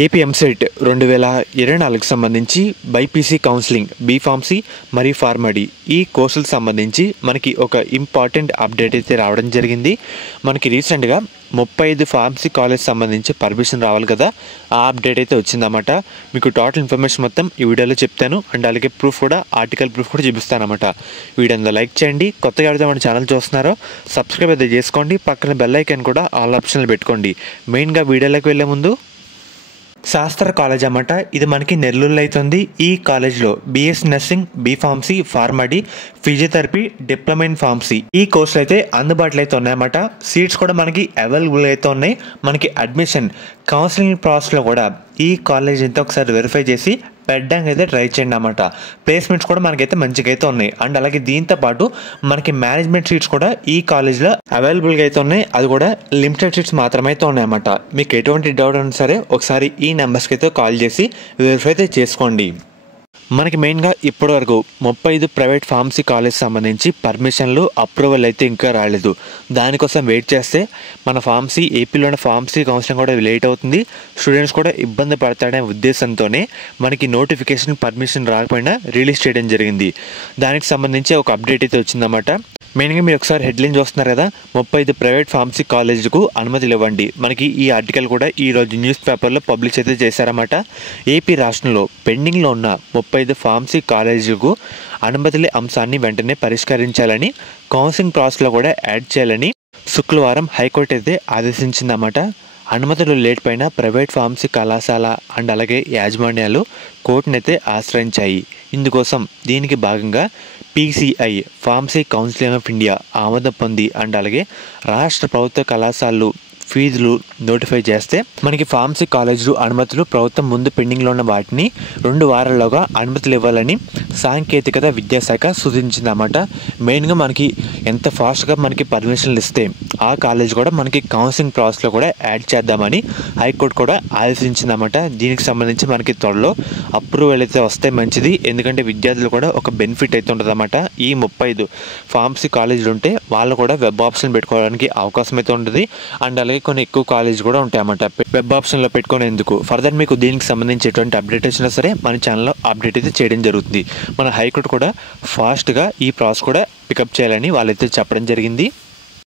AP EAMCET 2024కి సంబంధించి BiPC counselling B Pharmacy మరియు PharmD ఈ కోర్సులకు సంబంధించి మనకి ఒక ఇంపార్టెంట్ అప్డేట్ అయితే రావడం జరిగింది. మనకి రీసెంట్గా 35 ఫార్మసీ కాలేజ్ సంబంధించి పర్మిషన్ రావాలి కదా, ఆ అప్డేట్ అయితే వచ్చిందన్నమాట. మీకు టోటల్ ఇన్ఫర్మేషన్ మొత్తం ఈ వీడియోలో చెప్తాను అండ్ అలాగే ప్రూఫ్ కూడా, ఆర్టికల్ ప్రూఫ్ కూడా చూపిస్తాను అన్నమాట. వీడియోని లైక్ చేయండి, కొత్తగా ఎవరైతే మన ఛానల్ చూస్తున్నారో సబ్స్క్రైబ్ అయితే చేసుకోండి, పక్కన బెల్ ఐకాన్ కూడా ఆల్ ఆప్షన్లు పెట్టుకోండి. మెయిన్గా వీడియోలోకి వెళ్ళే ముందు శాస్త్ర కాలేజ్ అన్నమాట. ఇది మనకి నెల్లూరులో అవుతుంది. ఈ కాలేజ్లో BS nursing, B Pharmacy, PharmD, physiotherapy, diploma in pharmacy ఈ కోర్సులు అయితే అందుబాటులో అయితే ఉన్నాయన్నమాట. సీట్స్ కూడా మనకి అవైలబుల్ అయితే ఉన్నాయి. మనకి అడ్మిషన్ కౌన్సిలింగ్ ప్రాసెస్లో కూడా ఈ కాలేజ్ అయితే ఒకసారి వెరిఫై చేసి పెట్టడానికి అయితే ట్రై చేయండి అన్నమాట. ప్లేస్మెంట్స్ కూడా మనకైతే మంచిగా అయితే ఉన్నాయి అండ్ అలాగే దీంతో పాటు మనకి మేనేజ్మెంట్ సీట్స్ కూడా ఈ కాలేజ్లో అవైలబుల్గా అయితే ఉన్నాయి. అది కూడా లిమిటెడ్ సీట్స్ మాత్రమైతే ఉన్నాయన్నమాట. మీకు ఎటువంటి డౌట్ ఉన్నా సరే ఒకసారి ఈ నెంబర్స్కి అయితే కాల్ చేసి వెరిఫై అయితే చేసుకోండి. మనకి మెయిన్గా ఇప్పటివరకు 35 ప్రైవేట్ ఫార్మసీ కాలేజ్ సంబంధించి పర్మిషన్లు అప్రూవల్ అయితే ఇంకా రాలేదు. దానికోసం వెయిట్ చేస్తే మన ఫార్మసీ ఏపీలోని ఫార్మసీ కౌన్సిలింగ్ కూడా లేట్ అవుతుంది, స్టూడెంట్స్ కూడా ఇబ్బంది పడతాడనే ఉద్దేశంతోనే మనకి నోటిఫికేషన్ పర్మిషన్ రాకపోయినా రిలీజ్ చేయడం జరిగింది. దానికి సంబంధించి ఒక అప్డేట్ అయితే వచ్చిందన్నమాట. మెయిన్గా మీరు ఒకసారి హెడ్లైన్ చూస్తున్నారు కదా, 35 ప్రైవేట్ ఫార్మసీ కాలేజీలకు అనుమతులు ఇవ్వండి. మనకి ఈ ఆర్టికల్ కూడా ఈరోజు న్యూస్ పేపర్లో పబ్లిష్ అయితే చేశారన్నమాట. ఏపీ రాష్ట్రంలో పెండింగ్లో ఉన్న 35 ఫార్మసీ కాలేజీలకు అనుమతుల అంశాన్ని వెంటనే పరిష్కరించాలని, కౌన్సిలింగ్ ప్రాసెస్లో కూడా యాడ్ చేయాలని శుక్రవారం హైకోర్టు అయితే ఆదేశించిందన్నమాట. అనుమతులు లేట్ పైన ప్రైవేట్ ఫార్మసీ కళాశాల అండ్ అలాగే యాజమాన్యాలు కోర్టునైతే ఆశ్రయించాయి. ఇందుకోసం దీనికి భాగంగా PCI pharmacy council of India ఆమోదం పొంది అండ్ అలాగే రాష్ట్ర ప్రభుత్వ కళాశాలలు ఫీజులు నోటిఫై చేస్తే మనకి ఫార్మసీ కాలేజీలు అనుమతులు ప్రభుత్వం ముందు పెండింగ్లో ఉన్న వాటిని 2 వారాల్లోగా అనుమతులు ఇవ్వాలని సాంకేతికత విద్యాశాఖ సూచించిందన్నమాట. మెయిన్గా మనకి ఎంత ఫాస్ట్గా మనకి పర్మిషన్లు ఇస్తే ఆ కాలేజ్ కూడా మనకి కౌన్సిలింగ్ ప్రాసెస్లో కూడా యాడ్ చేద్దామని హైకోర్టు కూడా ఆదేశించిందన్నమాట. దీనికి సంబంధించి మనకి త్వరలో అప్రూవల్ అయితే వస్తే మంచిది, ఎందుకంటే విద్యార్థులు కూడా ఒక బెనిఫిట్ అయితే ఉంటుందన్నమాట. ఈ 35 ఫార్మసీ కాలేజీలు ఉంటే వాళ్ళు కూడా వెబ్ ఆప్షన్ పెట్టుకోవడానికి అవకాశం అయితే ఉంటుంది అండ్ అలాగే కొన్ని ఎక్కువ కాలేజ్ కూడా ఉంటాయన్నమాట వెబ్ ఆప్షన్లో పెట్టుకునేందుకు. ఫర్దర్ మీకు దీనికి సంబంధించి ఎటువంటి అప్డేట్ వచ్చినా సరే మన ఛానల్లో అప్డేట్ అయితే చేయడం జరుగుతుంది. మన హైకోర్టు కూడా ఫాస్ట్గా ఈ ప్రాసెస్ కూడా పికప్ చేయాలని వాళ్ళైతే చెప్పడం జరిగింది.